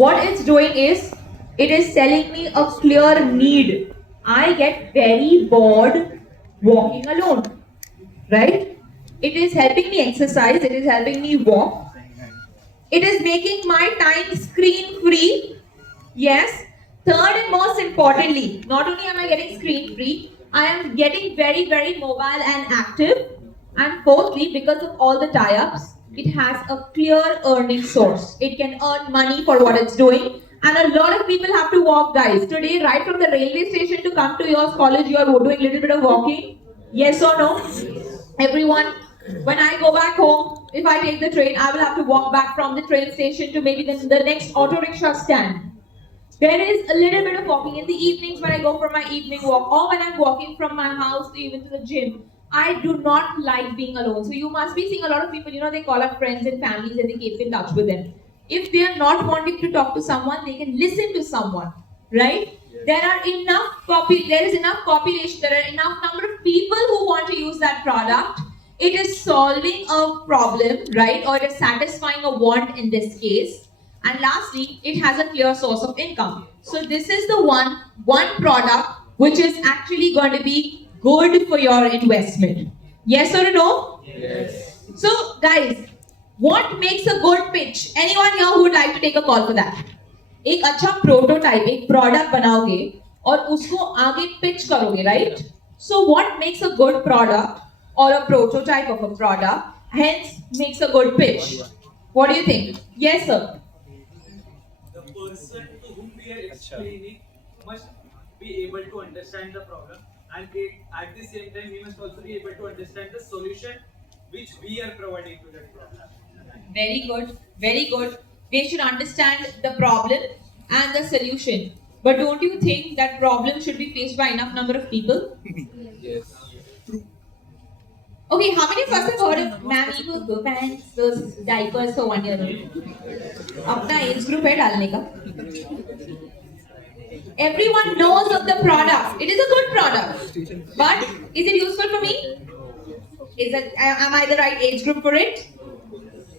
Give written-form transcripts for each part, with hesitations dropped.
what it's doing is it is telling me a clear need. I get very bored walking alone, right? It is helping me exercise, it is helping me walk, it is making my time screen free. Yes. Third and most importantly, not only am I getting screen free, I am getting very, very mobile and active. And fourthly, because of all the tie-ups, it has a clear earning source. It can earn money for what it's doing. And a lot of people have to walk, guys. Today, right from the railway station to come to your college, you are doing a little bit of walking. Yes or no? Everyone, when I go back home, if I take the train, I will have to walk back from the train station to maybe the next auto rickshaw stand. There is a little bit of walking in the evenings when I go for my evening walk, or when I'm walking from my house to even to the gym. I do not like being alone. So you must be seeing a lot of people, they call up friends and families and they keep in touch with them. If they are not wanting to talk to someone, they can listen to someone, right? There is enough population, there are enough number of people who want to use that product. It is solving a problem, right? Or it is satisfying a want in this case. And lastly, it has a clear source of income. So this is the one product which is actually going to be good for your investment. Yes or no? Yes. So guys, what makes a good pitch? Anyone here who would like to take a call for that? एक अच्छा prototype, एक product बनाओगे और उसको आगे pitch करोगे, right? So what makes a good product or a prototype of a product, hence makes a good pitch? What do you think? Yes, sir. The person to whom we are explaining must be able to understand the problem, and at the same time we must also be able to understand the solution which we are providing to that problem. Very good, very good. They should understand the problem and the solution. But don't you think that problem should be faced by enough number of people? Yes. Okay, how many of us have heard of Mammy Boo pants, those diapers for 1 year old? अपना age group है डालने का. Everyone knows of the product. It is a good product. But is it useful for me? Am I the right age group for it?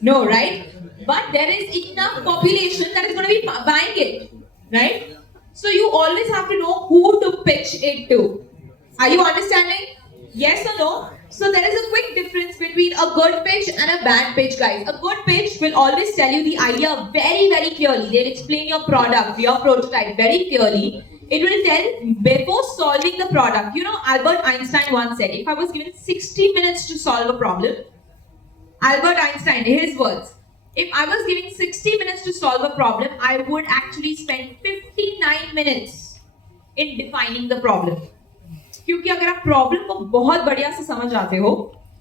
No, right? But there is enough population that is going to be buying it, right? So you always have to know who to pitch it to. Are you understanding? Yes or no? So there is a quick difference between a good pitch and a bad pitch, guys. A good pitch will always tell you the idea very, very clearly. They'll explain your product, your prototype very clearly. It will tell before solving the product. Albert Einstein once said, if I was given 60 minutes to solve a problem, Albert Einstein, his words, if I was given 60 minutes to solve a problem, I would actually spend 59 minutes in defining the problem. क्योंकि अगर आप problem को बहुत बढ़िया से समझ जाते हो,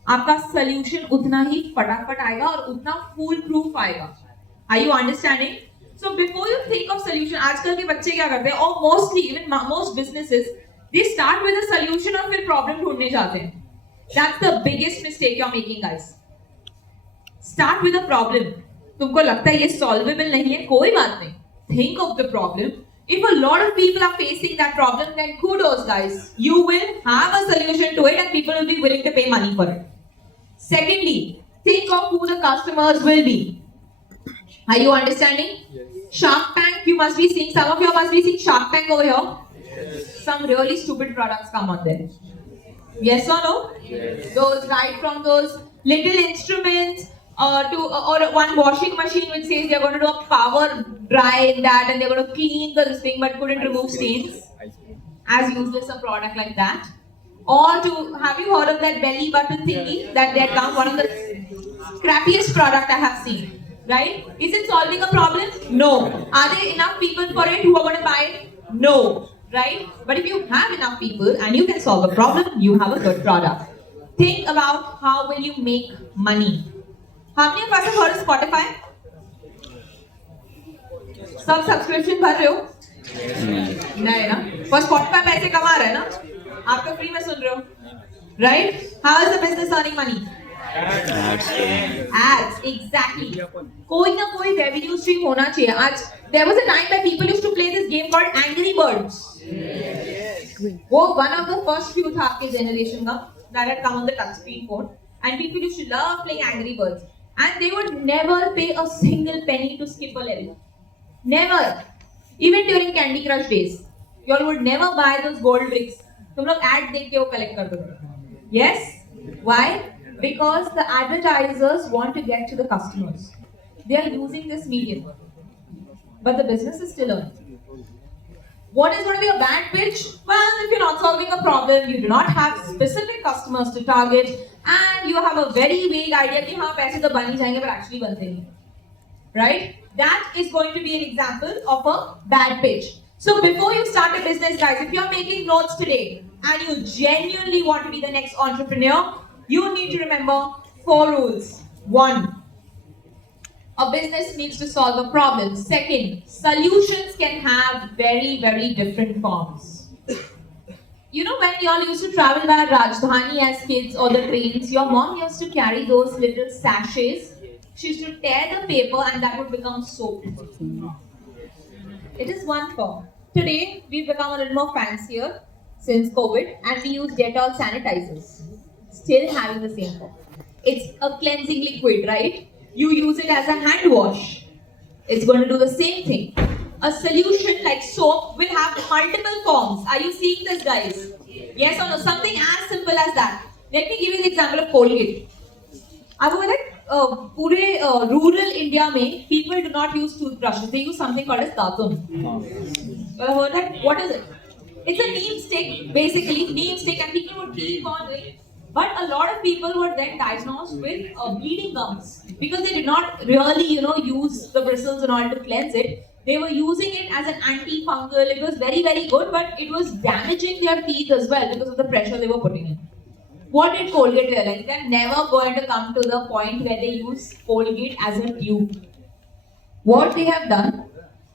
आपका सोल्यूशन उतना ही फटाफट आएगा और उतना फुल प्रूफ आएगा. Are you understanding? So before you think of solution, आजकल के बच्चे क्या करते हैं? Or mostly, even most businesses, they start with a solution और फिर problem ढूंढने जाते हैं. That's the biggest mistake you're making, guys. Start with a problem. तुमको लगता है ये solvable नहीं है, कोई बात नहीं. Think of the problem. If a lot of people are facing that problem, then kudos, guys. You will have a solution to it and people will be willing to pay money for it. Secondly, think of who the customers will be. Are you understanding? Yes. Shark Tank, you must be seeing, some of you must be seeing Shark Tank over here. Yes. Some really stupid products come on there. Yes or no? Yes. Those right from those little instruments or one washing machine which says they're going to do a power dry in that and they're going to clean this thing but couldn't remove stains. As useless a product like that. Or have you heard of that belly button thingy that they come, one of the crappiest product I have seen, right? Is it solving a problem? No. Are there enough people for it who are going to buy it? No, right? But if you have enough people and you can solve a problem, you have a good product. Think about how will you make money. How many of us have heard of Spotify? सब subscription भर रहे हो? नहीं ना? पर Spotify पैसे कमा रहा है ना? आप तो फ्री में सुन रहे हो, right? How is the business earning money? Ads, exactly. कोई ना कोई revenue stream होना चाहिए. आज there was a time where people used to play this game called Angry Birds. वो one of the first few था आपके generation का that had come on the touchscreen phone, and people used to love playing Angry Birds, and they would never pay a single penny to skip a level. Never. Even during Candy Crush days, you all would never buy those gold bricks. तुम लोग ad देख के वो collect कर दोगे. Yes. Why? Because the advertisers want to get to the customers. They are using this medium, but the business is still earning. What is going to be a bad pitch? Well, if you're not solving a problem, you do not have specific customers to target, and you have a very vague idea कि हाँ पैसे तो बन ही जाएंगे, but actually बनते नहीं. Right? That is going to be an example of a bad pitch. So before you start a business, guys, if you're making notes today and you genuinely want to be the next entrepreneur, you need to remember 4 rules. 1. A business needs to solve a problem. Second, solutions can have very, very different forms. You know, when y'all used to travel by Rajdhani as kids or the trains, your mom used to carry those little sachets. She used to tear the paper and that would become soap. It is one form. Today, we've become a little more fancier since COVID and we use Dettol sanitizers. Still having the same form. It's a cleansing liquid, right? You use it as a hand wash. It's going to do the same thing. A solution like soap will have multiple forms. Are you seeing this, guys? Yes or no? Something as simple as that. Let me give you the example of Colgate. आपको पता है पूरे rural India में people do not use toothbrushes. They use something called as दातुन. You have heard that? What is it? It's a neem stick, basically neem stick, and people would keep on doing it. But a lot of people were then diagnosed with bleeding gums because they did not really, use the bristles in order to cleanse it. They were using it as an antifungal. It was very, very good, but it was damaging their teeth as well because of the pressure they were putting in. What did Colgate realize? They're never going to come to the point where they use Colgate as a tube. What they have done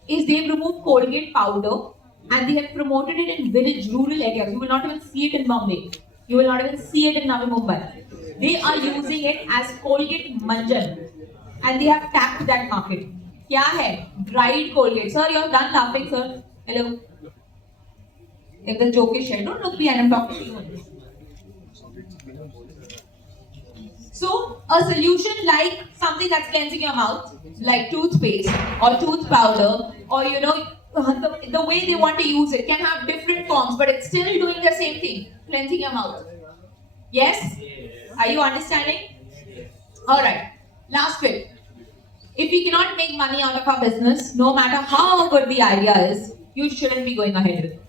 is they've removed Colgate powder and they have promoted it in village, rural areas. You will not even see it in Bombay. You will not even see it in Navi Mumbai. They are using it as Colgate Manjan and they have tapped that market. क्या है? Dried Colgate. Sir, you're done laughing, sir. Hello. If the joke is shared, don't look behind. I'm talking to you. So, a solution like something that's cleansing your mouth, like toothpaste or tooth powder, or the way they want to use it can have different forms, but it's still doing the same thing, cleansing your mouth. Yes? Are you understanding? Alright, last bit. If we cannot make money out of our business, no matter how good the idea is, you shouldn't be going ahead with it.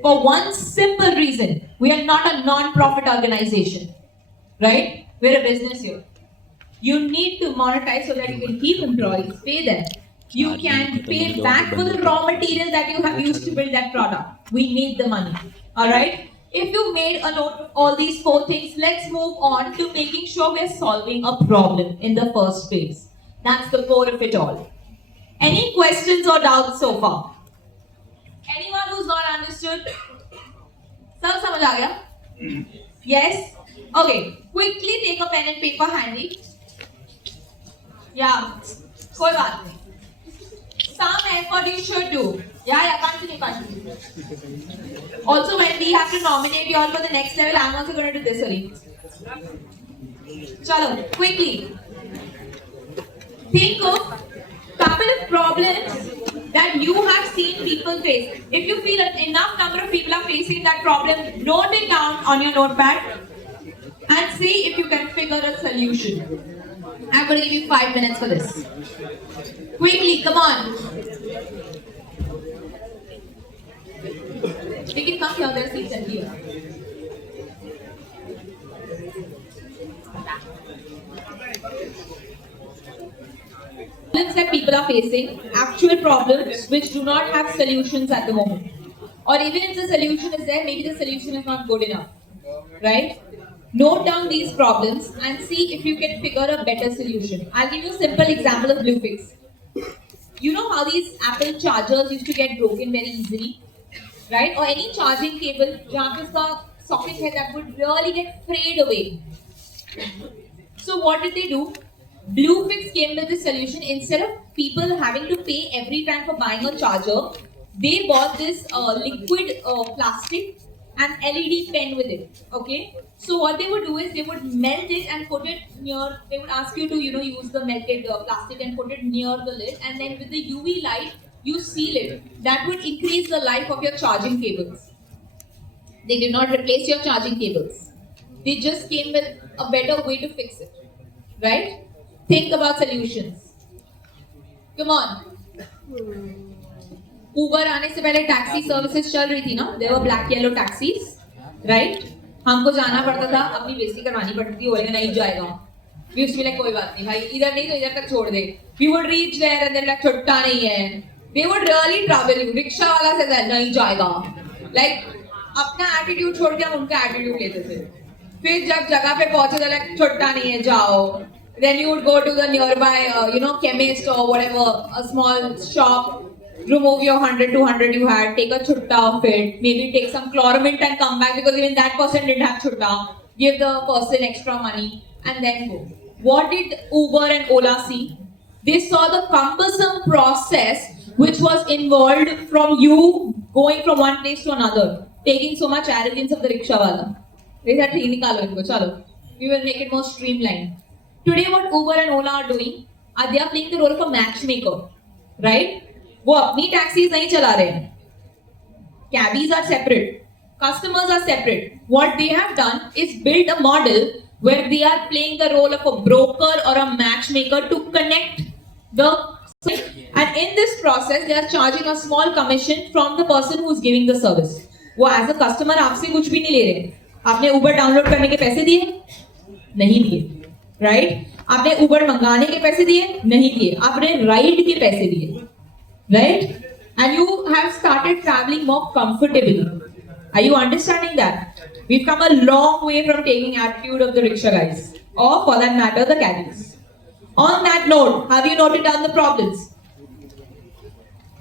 For one simple reason, we are not a non-profit organization, right? We're a business here. You need to monetize so that you can keep employees, pay them. You can pay back for the raw material that you have used to build that product. We need the money. Alright? If you made a note of all these 4 things, let's move on to making sure we're solving a problem in the first place. That's the core of it all. Any questions or doubts so far? Anyone who's not understood? Sab samajh aa gaya? Yes? Okay, quickly take a pen and paper handy. Yeah, कोई बात नहीं. Some effort you should do. Yeah, continue. Also, when we have to nominate you all for the next level, I'm also going to do this only. Chalo, quickly. Think of couple of problems that you have seen people face. If you feel enough number of people are facing that problem, note it down on your notepad and see if you can figure a solution. I'm going to give you 5 minutes for this. Quickly, come on. We can come here, there's seats here. Problems that people are facing, actual problems which do not have solutions at the moment. Or even if the solution is there, maybe the solution is not good enough. Right? Note down these problems and see if you can figure a better solution. I'll give you a simple example of Bluefix. You know how these Apple chargers used to get broken very easily? Right? Or any charging cable, जहाँ पे इसका socket है that would really get frayed away. So what did they do? Bluefix came with this solution. Instead of people having to pay every time for buying a charger, they bought this liquid plastic and LED pen with it. Okay. So what they would do is they would melt it and put it near. They would ask you to use the melted plastic and put it near the lid, and then with the UV light, you seal it. That would increase the life of your charging cables. They did not replace your charging cables. They just came with a better way to fix it. Right? Think about solutions. Come on. Uber आने से पहले taxi services चल रही थी ना? There were black yellow taxis, right? हमको जाना पड़ता था, अपनी बेइज्जती करवानी पड़ती थी, बोलेंगे नहीं जाएगा. We used to be like कोई बात नहीं भाई, इधर नहीं तो इधर तक छोड़ दे. We would reach there and they're like छुट्टा नहीं है. They would really trouble you. Rickshaw वाला से नहीं जाएगा. Like अपना एटीट्यूड छोड़ के हम उनका एटीट्यूड लेते थे. फिर जब जगह पे पहुंचे तो लाइक छुट्टा नहीं है जाओ. Then you would go to the nearby, chemist or whatever, a small shop. Remove your 100, 200 you had, take a chutta of it, maybe take some chloramint and come back because even that person didn't have chutta. Give the person extra money and then go. What did Uber and Ola see? They saw the cumbersome process which was involved from you going from one place to another, taking so much arrogance of the rickshaw wala. They said, nikalo inko, chalo. We will make it more streamlined. Today what Uber and Ola are doing, they are playing the role of a matchmaker, right? वो अपनी taxis नहीं चला रहे हैं. Cabbies are separate. Customers are separate. What they have done is build a model where they are playing the role of a broker or a matchmaker to connect the. And in this process, they are charging a small commission from the person who is giving the service. वो as a customer आपसे कुछ भी नहीं ले रहे. आपने Uber download करने के पैसे दिए? नहीं दिए. Right? आपने Uber मंगाने के पैसे दिए? नहीं दिए. आपने राइड के पैसे दिए. Right? And you have started traveling more comfortably. Are you understanding that? We've come a long way from taking attitude of the rickshaw guys, or for that matter, the caddies. On that note, have you noted down the problems?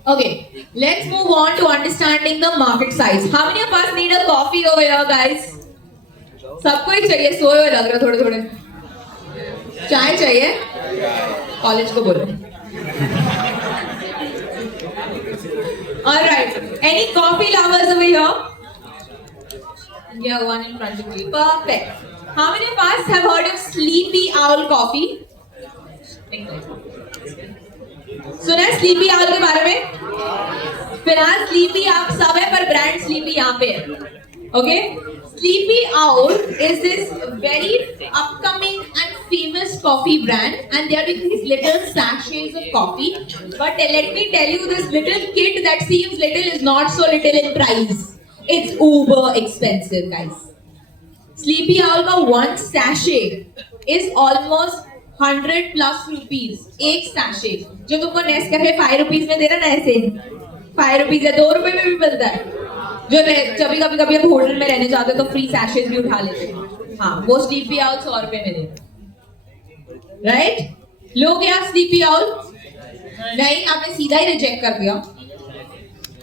Okay, let's move on to understanding the market size. How many of us need a coffee over here, guys? सबको ही चाहिए, सोए हुए लग रहे थोड़े थोड़े. चाय चाहिए? कॉलेज को बोलो. Alright, any coffee lovers over here? Yeah, one in front of you. Perfect. How many of us have heard of Sleepy Owl coffee? सुना है Sleepy Owl के बारे में? फिलहाल Sleepy आप सब है पर ब्रांड Sleepy यहाँ पे है. Okay? Sleepy Owl is this very upcoming and famous coffee brand, and they are doing these little sachets of coffee. But let me tell you, this little kit that seems little is not so little in price. It's uber expensive, guys. Sleepy Owl का one sachet is almost 100 plus rupees. एक sachet जो तुमको Nescafe 5 rupees में दे रहा ना ऐसे 5 rupees या 2 रुपए में भी मिलता है. जो कभी कभी आप होटल में रहने जाते तो फ्री सैशेज भी उठा लेते हैं. हाँ, वो स्लीपी आउल 100 रुपए में देते. राइट? लोग यार स्लीपी आउल नहीं, आपने सीधा ही रिजेक्ट कर दिया.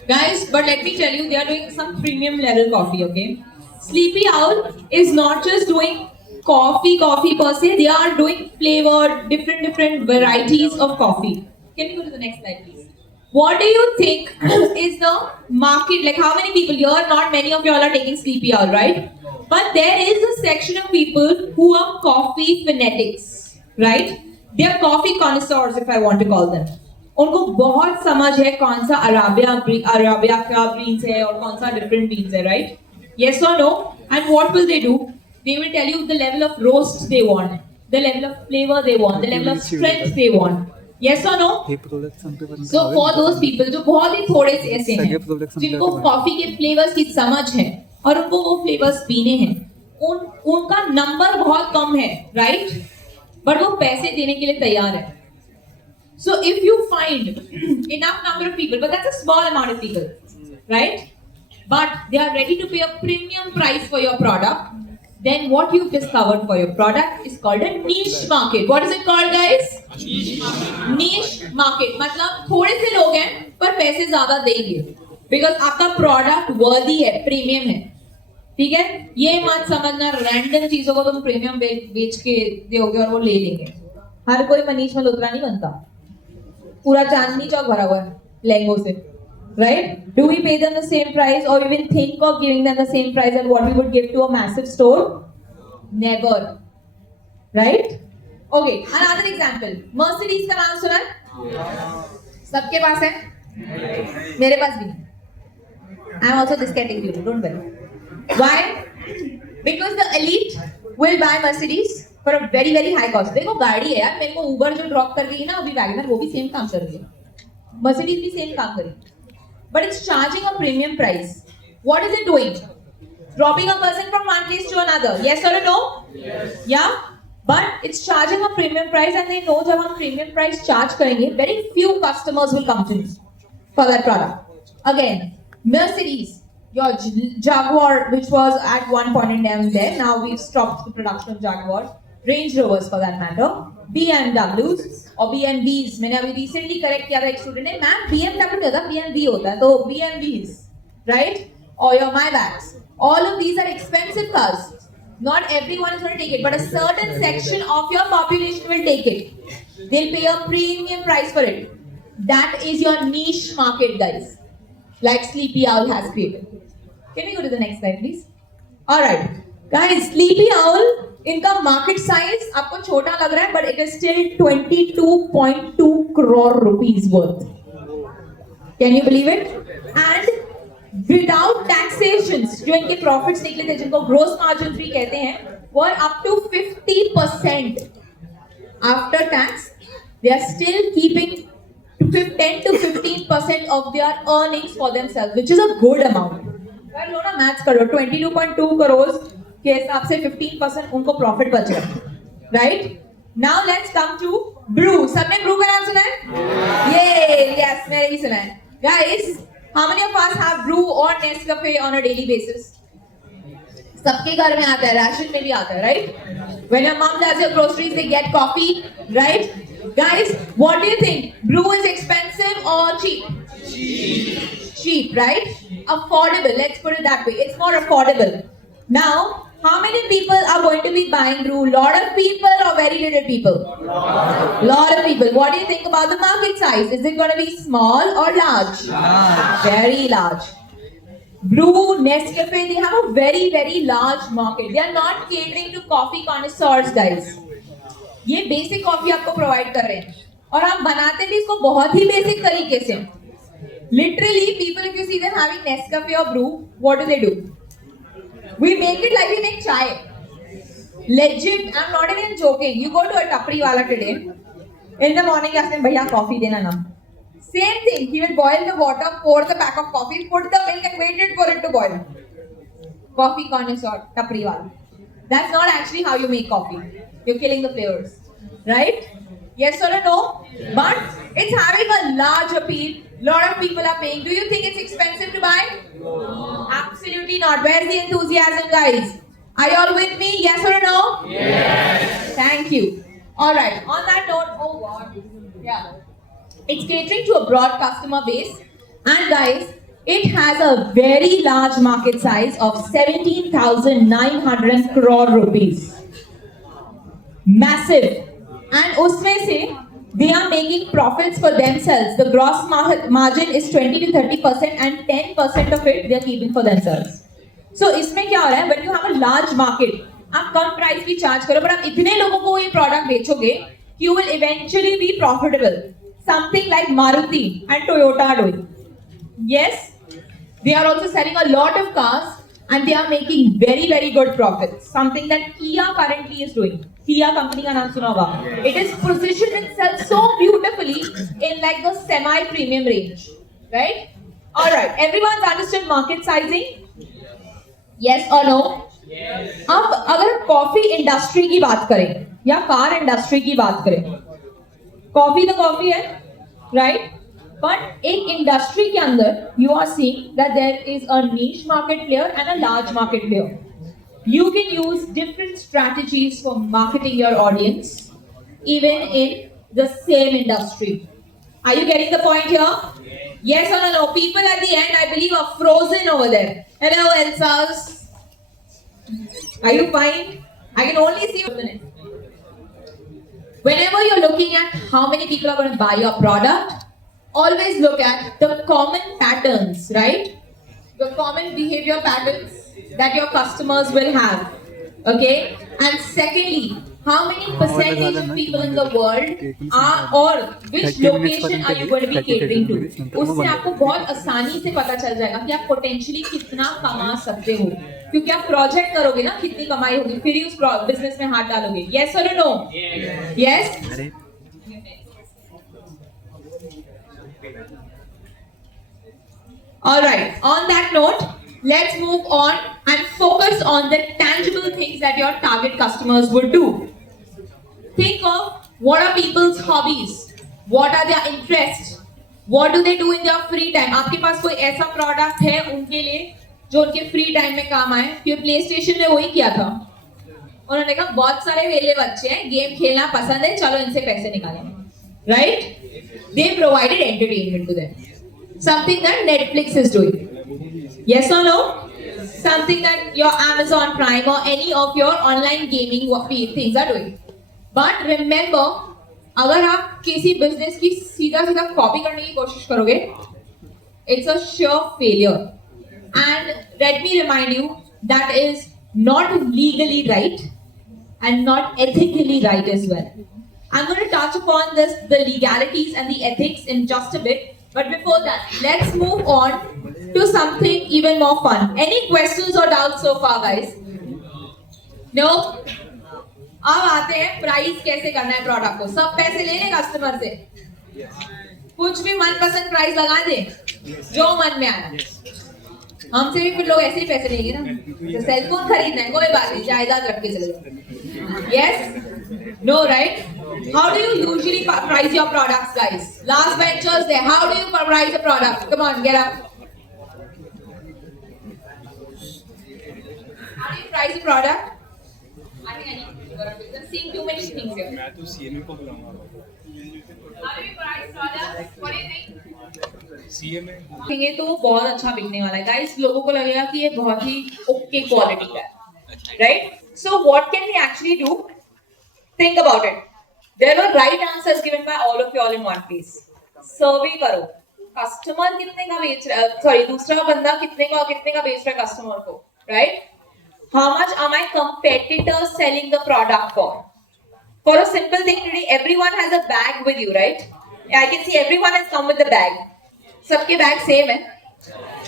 Guys, but let me tell you, they are doing some premium level coffee, okay? Sleepy Owl is not just doing coffee per se, they are doing flavored, different varieties of coffee. Can you go to the next slide, please? What do you think is the market? Like how many people here? Not many of you all are taking Sleepy Owl, right? But there is a section of people who are coffee fanatics, right? They are coffee connoisseurs, if I want to call them. उनको बहुत समझ है कौन सा Arabia का beans है और कौन सा different beans है, right? Yes or no? And what will they do? They will tell you the level of roast they want, the level of flavor they want, the level of strength they want. Yes or no? So for those people जो बहुत ही थोड़े से ऐसे हैं जिनको coffee के flavours की समझ है और उनको वो फ्लेवर्स पीने हैं, उनका नंबर बहुत कम है, राइट? बट वो पैसे देने के लिए तैयार है. So if you find enough number of people, but that's a small amount of people, right? But they are ready to pay a premium price for your product, then what you've discovered for your product is called a niche market. What is it called, guys? Niche market. मतलब थोड़े से लोग हैं पर पैसे ज़्यादा देंगे because आपका product worthy है, premium है, ठीक है? ये मत समझना random चीजों को तुम premium बेच के दोगे और वो ले लेंगे. हर कोई मनीष मल्होत्रा नहीं बनता. पूरा चांदनी चौक भरा हुआ है लहंगों से, right? Do we pay them the same price or even think of giving them the same price as what we would give to a massive store? Never, right? Okay, another example. Mercedes का नाम सुना है? सबके पास है. मेरे पास भी नहीं. I am also this category, don't worry. Why? Because the elite will buy Mercedes for a very very high cost. देखो गाड़ी है यार, मेरे को Uber जो ड्रॉप कर रही है ना अभी वैगनर, वो भी सेम काम कर रही है. Mercedes भी सेम काम कर रही है. But it's charging a premium price. What is it doing? Dropping a person from one place to another. Yes or no? Yes. Yeah. But it's charging a premium price, and they know जब हम premium price charge करेंगे, very few customers will come to you for that product. Again, Mercedes, your Jaguar, which was at one point in time there, now we've stopped the production of Jaguars, Range Rovers for that matter, BMWs और BMWs. मैंने अभी recently correct किया था एक student ने, ma'am BMW क्या था, BMW होता है, तो BMWs, right? Or your Maybachs. All of these are expensive cars. Not everyone is going to take it, but a certain section of your population will take it. They'll pay a premium price for it. That is your niche market, guys. Like Sleepy Owl has created. Can we go to the next slide, please? Alright. Guys, Sleepy Owl, इनका market size आपको छोटा लग रहा है, but it is still 22.2 crore rupees worth. Can you believe it? And without taxations, जो इनके profits निकले थे, जिनको gross margin भी कहते हैं, were up to 50%. After tax, they are still keeping 10 to 15% of their earnings for themselves, which is a good amount. यार लो ना मैथ्स करो, 22.2 crores के हिसाब से 15% उनको प्रॉफिट बच रहा है, right? Now let's come to Bru. सबने ब्रू का नाम सुना है? ये यस, मैंने भी सुना है. Guys, how many of us have Bru और Nescafe on a daily basis? सबके घर में आता है, राशन में भी आता है, right? When your mom does your groceries, they get coffee, right? Guys, what do you think? Brew is expensive or cheap? Cheap. Cheap, right? Affordable. Let's put it that way. It's more affordable. Now, how many people are going to be buying brew? Lot of people or very little people? Lot of people. What do you think about the market size? Is it going to be small or large? Large. Very large. Brew, Nescafe, they have a very, very large market. They are not catering to coffee connoisseurs, guys. ये basic coffee आपको provide कर रहे हैं और आप बनाते भी इसको बहुत ही बेसिक तरीके से. Literally, people, if you see them having Nescafe or brew, what do? We make it like we make chai. Legit, I'm not even joking. You go to a tapri wala today, in the morning, ask him, "Bhaiya, coffee dena na." Same thing. He will boil the water, pour the pack of coffee, put the milk, and wait for it to boil. Coffee connoisseur, tapri wala. That's not actually how you make coffee. You're killing the flavors, right? Yes or no? But it's having a large appeal. Lot of people are paying. Do you think it's expensive to buy? No. Absolutely not. Where's the enthusiasm, guys? Are you all with me? Yes or no? Yes. Thank you. All right. On that note, oh God, yeah, it's catering to a broad customer base, and guys, it has a very large market size of 17,900 crore rupees. Massive. And उसमें से they are making profits for themselves. The gross margin is 20 to 30%, and 10% of it they are keeping for themselves. So इसमें क्या हो रहा है? When you have a large market, आप कम price भी charge करो, but आप इतने लोगों को ये product बेचोगे, you will eventually be profitable. Something like Maruti and Toyota are doing. Yes, they are also selling a lot of cars, and they are making very, very good profits. Something that Kia currently is doing. Kia company का नाम सुना होगा. It is positioned itself so beautifully in like the semi-premium range, right? All right, everyone's understood market sizing? Yes or no? Yes. अब अगर coffee industry की बात करें या कार इंडस्ट्री की बात करें, कॉफी तो कॉफी है, right? But एक इंडस्ट्री के अंदर you are seeing that there is a niche market player and a large market player. You can use different strategies for marketing your audience, even in the same industry. Are you getting the point here? Yes or no? People at the end, I believe, are frozen over there. Hello, Elsas. Are you fine? I can only see you. Whenever you're looking at how many people are going to buy your product, always look at the common patterns, right? The common behavior patterns that your customers will have. Okay? And secondly, how many percentage of people in the world are or which location are you going to be catering to. उससे आपको बहुत आसानी से पता चल जाएगा कि आप potentially कितना कमा सकते हो, क्योंकि आप प्रोजेक्ट करोगे ना कितनी कमाई होगी, फिर ही उस बिजनेस में हाथ डालोगे. Yes or no? Yes. All right. On that note, let's move on and focus on the tangible things that your target customers would do. Think of what are people's hobbies, what are their interests, what do they do in their free time. आपके पास कोई ऐसा product है उनके लिए जो उनके free time में काम आए. फिर प्ले स्टेशन ने वही किया था. उन्होंने कहा बहुत सारे वेले बच्चे हैं, गेम खेलना पसंद है, चलो इनसे पैसे निकालेंगे. Right? They provided entertainment to them. Something that Netflix is doing. Yes or no? Something that your Amazon Prime or any of your online gaming things are doing. But remember, अगर आप किसी बिजनेस की सीधा सीधा copy करने की कोशिश करोगे, it's a sure failure. And let me remind you, that is not legally right and not ethically right as well. I'm going to touch upon this, the legalities and the ethics in just a bit. But before that, let's move on to something even more fun. Any questions or doubts so far, guys? No? अब आते हैं price कैसे करना है product को. सब पैसे ले लें कस्टमर से, कुछ भी मनपसंद प्राइस लगा दे जो मन में आया. हमसे भी फिर लोग ऐसे ही पैसे लेंगे ना. तो सेलफोन खरीदना है, कोई बात नहीं, जायदाद रख के चले जाओ. Yes? No, right? How do you usually price your products, guys? Last ventures there. How do you price a product? Come on, get up. How do you price a product? I think I need to figure out. I'm seeing too many things here. मैं तो CMA को बुलाऊंगा. How do you price products? What do you think? CMA ये तो बहुत अच्छा बिकने वाला है. गाइस, लोगों को लगेगा कि ये बहुत ही ओके क्वालिटी का है. Right? So what can we actually do? Think about it. There were right answers given by all of you all in one piece. Survey करो. कस्टमर कितने का बेच रहा है, सॉरी दूसरा बंदा कितने का बेच रहा है कस्टमर को, right? How much are my competitors selling the product for? For a simple thing today, everyone has a bag with you, right? I can see everyone has come with the bag. सबके bag same है?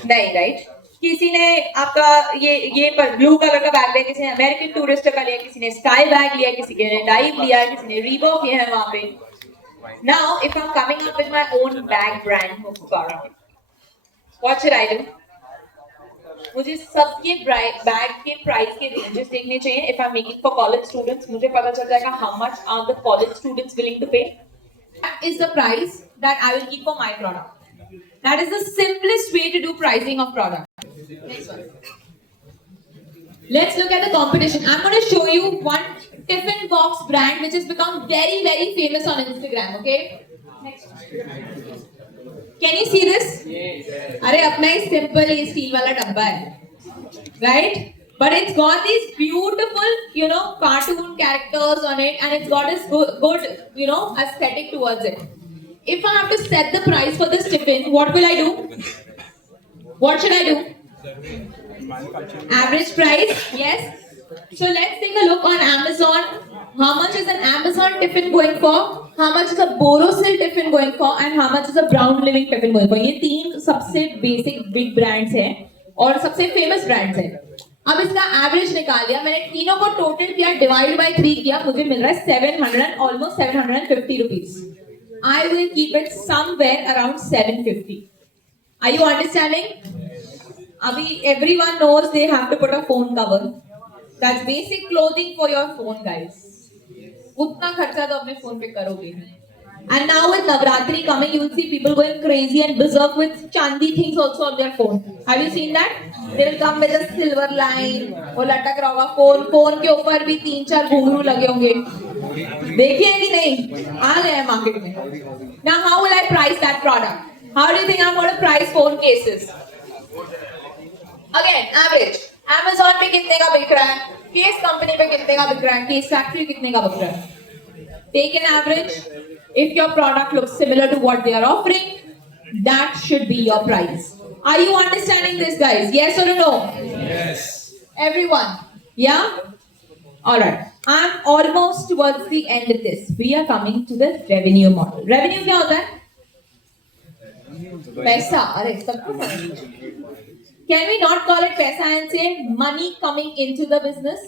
नहीं, right? किसी ने आपका ये blue colour का bag लिया, किसी ने अमेरिकन टूरिस्ट का लिया, किसी ने स्काई बैग लिया, किसी ने डाइव लिया, किसी ने रीबॉक लिया है वहां पे. Now, if I'm coming up with my own bag brand, what should I do? मुझे सबके बैग के प्राइस के रेंजेस देखने चाहिए. If I'm making for college students, मुझे पता चल जाएगा how much are the college students willing to pay. That is the price that I will keep for my product. That is the simplest way to do pricing of product. Next one. Let's look at the competition. I'm going to show you one tiffin box brand which has become very, very famous on Instagram. Okay. Next one. Can you see this? अरे अपना ही simple ये steel वाला डब्बा है, right? But it's got these beautiful, cartoon characters on it, and it's got this good, aesthetic towards it. If I have to set the price for this tiffin, what will I do? What should I do? Average price, yes. So let's take a look on Amazon. How much is an Amazon tiffin going for? How much is a Borosil tiffin going for? And how much is a Brown Living tiffin going for? ये तीन सबसे basic big brands हैं और सबसे famous brands हैं. अब इसका average निकाल लिया मैंने, तीनों को टोटल किया, डिवाइड बाय 3 किया, मुझे मिल रहा है 700, almost 750 rupees. I will keep it somewhere around 750. Are you understanding? Abhi everyone knows they have to put a phone cover. That's basic clothing for your phone, guys. उतना खर्चा तो अपने phone पे करोगे. And now with Navratri coming, you will see people going crazy and berserk with chandi things also on their phone. Have you seen that? They will come with a silver line. वो लटक रहा होगा phone के ऊपर भी 3-4 घुंघरू लगे होंगे. देखिए कि नहीं? आ गए हैं मार्केट में. Now how will I price that product? How do you think I'm going to price phone cases? Again, average. Amazon पे कितने का बिक रहा है? केस कंपनी पे कितने का बिक रहा है? केस फैक्ट्री कितने का बिक रहा है? Take an average. If your product looks similar to what they are offering, that should be your price. Are you understanding this, guys? Yes or no? Yes. Everyone? Yeah? Alright. I'm almost towards the end of this. We are coming to the revenue model. Revenue क्या होता है? पैसा. अरे सबको समझ. Can we not call it paisa and say money coming into the business?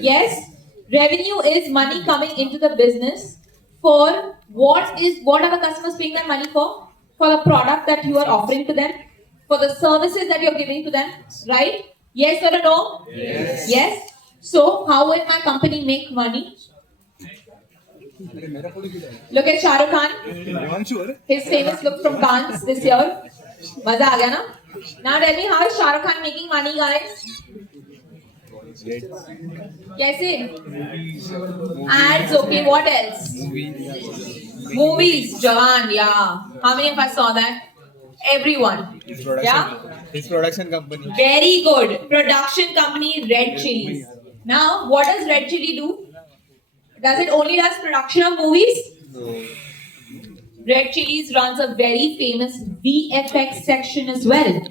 Yes. Revenue is money coming into the business for what are the customers paying that money for? For the product that you are offering to them, for the services that you're giving to them, right? Yes or no? Yes. Yes. So how will my company make money? Look at Shah Rukh Khan. His famous look from Cannes this year. मजा आ गया ना? Now tell me, how is Shah Rukh Khan making money, guys? कैसे? Ads, okay. What else? Movies, Jawan, yeah. How many of us saw that? Everyone. Yeah. His production company. Very good. Production company Red Chillies. Now, what does Red Chilli do? Does it only does production of movies? No. Red Chillies runs a very famous VFX section as well.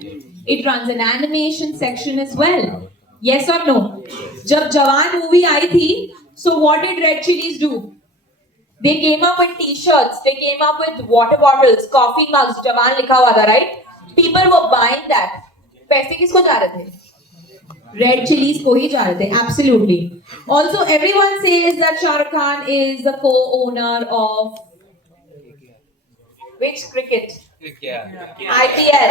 It runs an animation section as well. Yes or no? जब जवान movie आई थी, so what did Red Chillies do? They came up with T-shirts, they came up with water bottles, coffee mugs, जवान लिखा हुआ था, right? People were buying that. पैसे किसको जा रहे थे? Red Chillies को ही जा रहे थे, absolutely. Also, everyone says that Shah Rukh Khan is the co-owner of which cricket? IPL,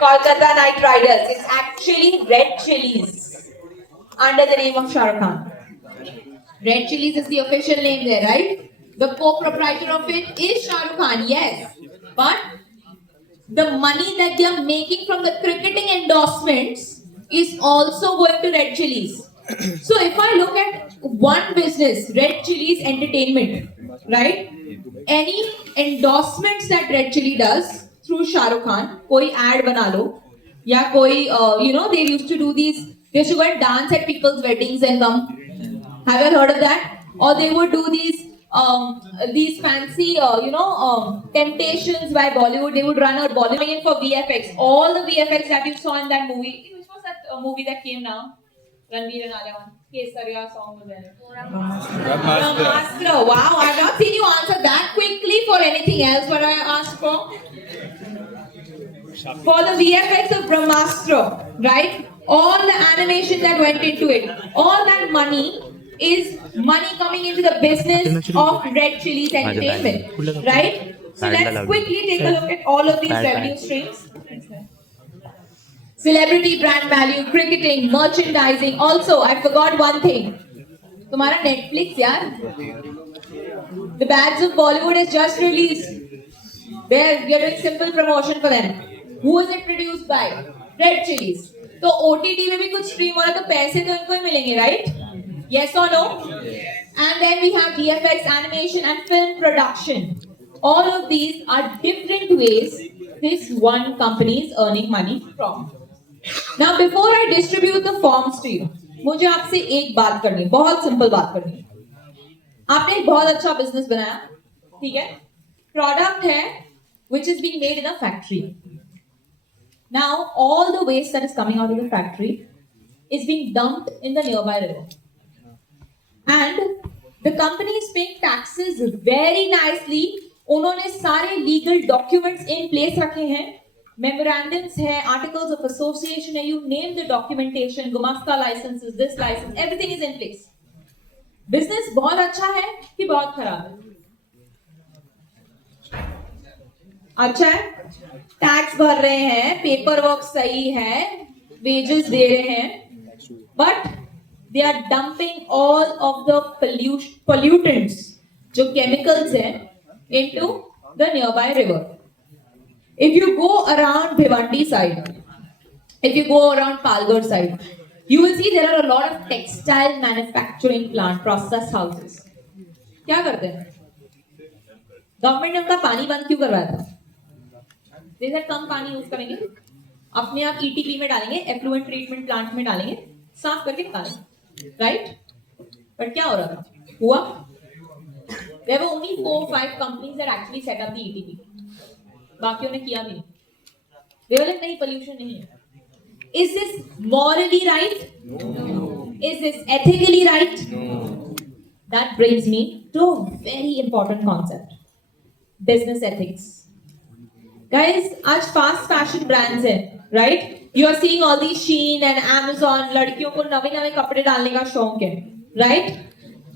Kolkata Knight Riders. It's actually Red Chillies under the name of Shah Rukh Khan. Red Chillies is the official name there, right? The co-proprietor of it is Shah Rukh Khan, yes. But the money that they are making from the cricketing endorsements is also going to Red Chillies. So if I look at one business, Red Chillies Entertainment, right? Any endorsements that Red Chilli does through Shah Rukh Khan, कोई ad बना लो, या कोई they used to do these. They used to go and dance at people's weddings and come. Have you heard of that? Or they would do these fancy temptations by Bollywood. They would run a Bollywood in for VFX. All the VFX that you saw in that movie. Which was that movie that came now? Ranveer and Alia. Kesariya song was there. Brahmastra. Wow, I've not seen you answer that quickly for anything else. What I asked for? For the VFX of Brahmastra, right? All the animation that went into it, all that money is money coming into the business of Red Chillies Entertainment, right? So let's quickly take a look at all of these revenue streams. Celebrity brand value, cricketing, merchandising. Also, I forgot one thing. तुम्हारा Netflix यार. The Bads of Bollywood is just released. They're doing simple promotion for them. Who is it produced by? Red Chillies. तो OTT में भी कुछ stream हो रहा है तो पैसे तो इनको ही मिलेंगे, right? Yes or no? And then we have VFX, animation and film production. All of these are different ways this one company is earning money from. Now before I distribute the forms to you, मुझे आपसे एक बात करनी है, बहुत simple बात करनी है. आपने एक बहुत अच्छा बिजनेस बनाया, ठीक है? प्रोडक्ट है which is being made in a factory. Now all the waste that is coming out of the factory is being dumped in the nearby river. And the company is paying taxes very nicely. उन्होंने सारे legal documents in place रखे हैं. Memorandums है, articles of association है, you name the documentation, गुमास्ता licenses, this license, everything is in place. Business बहुत अच्छा है कि बहुत खराब है? अच्छा है, टैक्स भर रहे हैं, पेपर वर्क सही है, वेजेस दे रहे हैं, but they are dumping all of the pollutants, जो chemicals हैं, into the nearby river. If you go around Bhiwandi side, if you go around Palghar side, you will see there are a lot of textile manufacturing plant, process houses. क्या करते हैं? Government ने उनका पानी बंद क्यों करवाया था? जैसे कम पानी यूज करेंगे, अपने आप ETP में डालेंगे, एफ्लुएंट ट्रीटमेंट प्लांट में डालेंगे, साफ करके निकालेंगे, राइट? पर क्या हो रहा था? हुआ? There were only 4 or 5 companies that actually set up the ETP. बाकियों ने किया भी नहीं. They were like नहीं, pollution नहीं है. Is this morally right? No. Is this ethically right? No. That brings me to a very important concept: business ethics. Guys, आज fast fashion brands हैं, right? You are seeing all these Shein and Amazon, लड़कियों को नवे नवे कपड़े डालने का शौक है, right?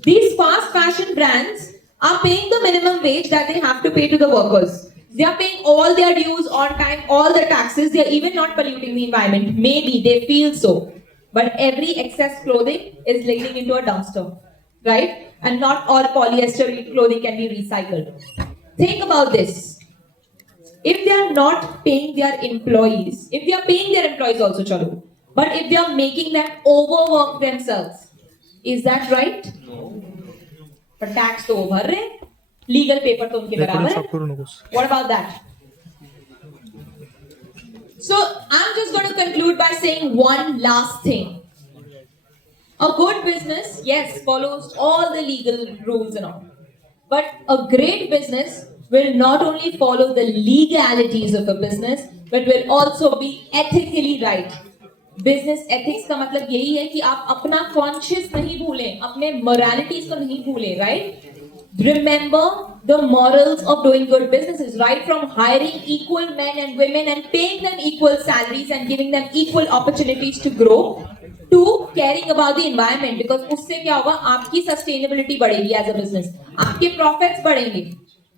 These fast fashion brands are paying the minimum wage that they have to pay to the workers. They are paying all their dues on time, all the taxes. They are even not polluting the environment. Maybe they feel so, but every excess clothing is leading into a dumpster, right? And not all polyester clothing can be recycled. Think about this. If they are not paying their employees, if they are paying their employees also, chalo, but if they are making them overwork themselves, is that right? But tax तो भर रहे, legal paper तो उनके बराबर है. What about that? So I'm just going to conclude by saying one last thing. A good business, yes, follows all the legal rules and all, but a great business will not only follow the legalities of a business, but will also be ethically right. Business ethics का मतलब यही है कि आप अपना conscious नहीं भूलें, अपने moralities को नहीं भूलें, right? Remember the morals of doing good businesses, right from hiring equal men and women and paying them equal salaries and giving them equal opportunities to grow, to caring about the environment, because उससे क्या होगा, आपकी sustainability बढ़ेगी as a business, आपके profits बढ़ेंगे,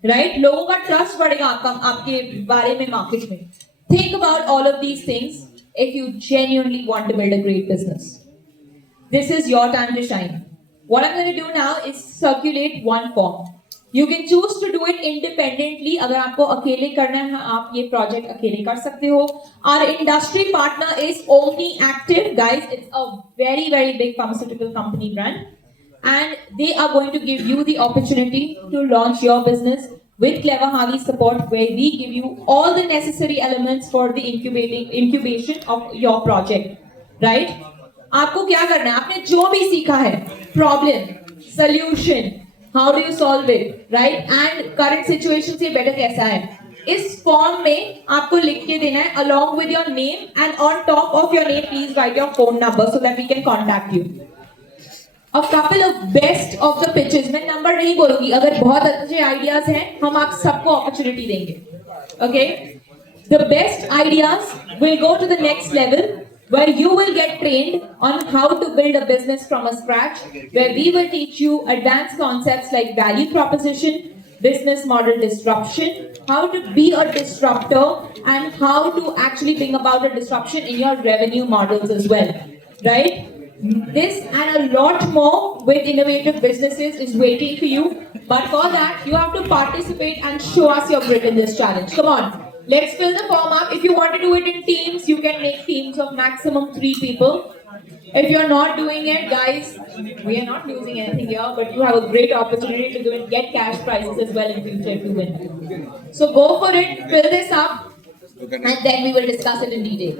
right? लोगों का trust बढ़ेगा आपके बारे में market में. Think about all of these things if you genuinely want to build a great business. This is your time to shine. What I'm going to do now is circulate one form. You can choose to do it independently. अगर आपको अकेले करना है, आप ये project अकेले कर सकते हो. Our industry partner is Omni Active, guys. It's a very, very big pharmaceutical company brand, and they are going to give you the opportunity to launch your business with Clever Harvey's support, where we give you all the necessary elements for the incubation of your project, right? आपको क्या करना है? आपने जो भी सीखा है, problem, solution, how do you solve it, right? And current situation से better कैसा है? इस form में आपको लिख के देना है along with your name, and on top of your name please write your phone number so that we can contact you. A couple of best of the pitches. मैं number नहीं बोलूँगी. अगर बहुत अच्छे ideas हैं, हम आप सबको opportunity देंगे. Okay? The best ideas will go to the next level, where you will get trained on how to build a business from a scratch, where we will teach you advanced concepts like value proposition, business model disruption, how to be a disruptor, and how to actually bring about a disruption in your revenue models as well, right? This and a lot more with innovative businesses is waiting for you, but for that you have to participate and show us your grit in this challenge. Come on. Let's fill the form up. If you want to do it in teams, you can make teams of maximum 3 people. If you're not doing it, guys, we are not losing anything here, but you have a great opportunity to do it, get cash prizes as well in future if you win. So go for it, fill this up, and then we will discuss it in detail.